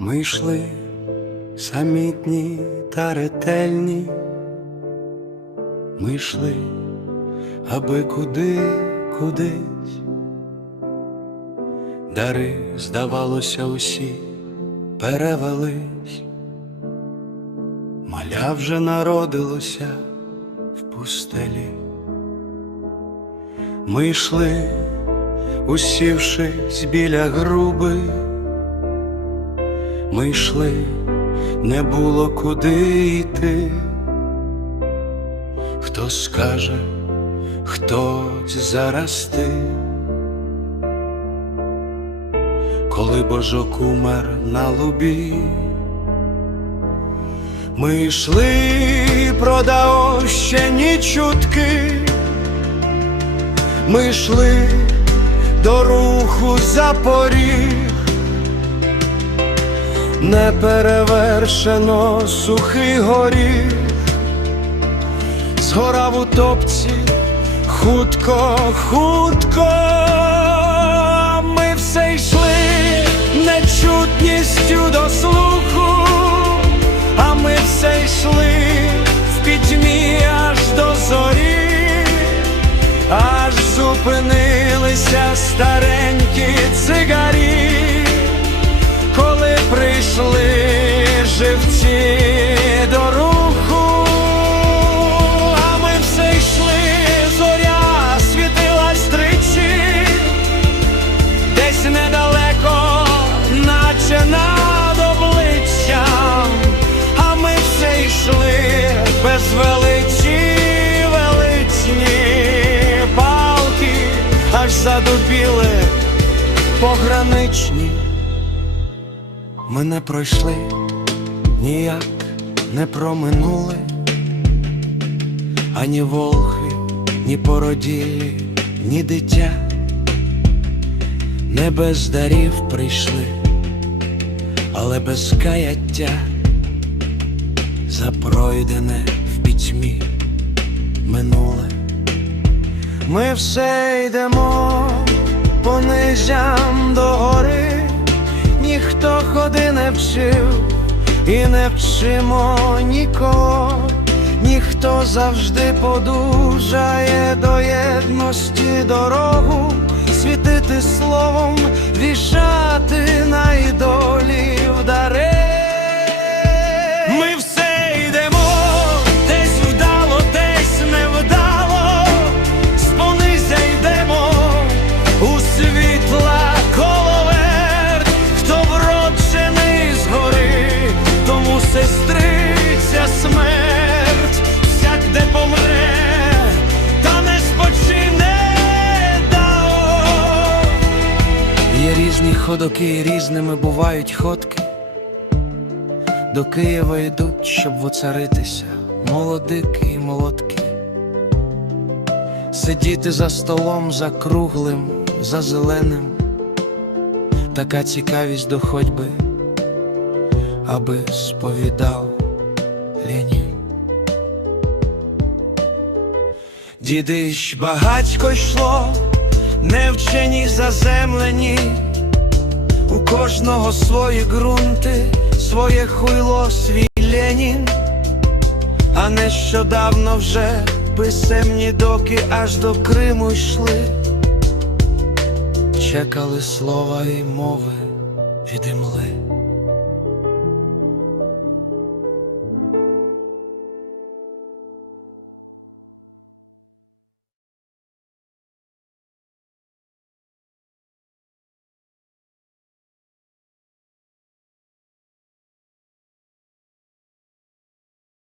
Ми йшли самітні та ретельні, ми йшли, аби куди кудись. Дари, здавалося, усі перевелись, маля вже народилося в пустелі. Ми йшли, усівшись біля груби, ми йшли, не було куди йти. Хто скаже, хтось зараз ти, коли божок умер на лубі, ми йшли, продаощені чутки. Ми йшли до руху запоріг, неперевершено сухий горіх, згорав у топці, хутко, хутко, ми все йшли нечутністю до слуху, а ми все йшли в пітьмі аж до зорі аж зупинилися старенькі прийшли живці до руху, а ми все йшли, зоря світилась тричі, десь недалеко, наче над обличчям, а ми все йшли без величі величні палки, аж задубіли пограничні. Ми не пройшли, ніяк не проминули, ані волхи, ні породілі, ні дитя, не без дарів прийшли, але без каяття. Запройдене в пітьмі минуле. Ми все йдемо по низям до ніхто ходи не вчив і не вчимо нікого, ніхто завжди подужає до єдності дорогу, світити словом, вішати на ідолі ходоки, різними бувають ходки. До Києва йдуть, щоб воцаритися, молодики і молодки. Сидіти за столом, за круглим, за зеленим, така цікавість до ходьби, аби сповідав Ленін. Дідищ багатько йшло, невчені заземлені, у кожного свої ґрунти, своє хуйло, свій Ленін, а нещодавно вже писемні доки аж до Криму йшли, чекали слова і мови від імли.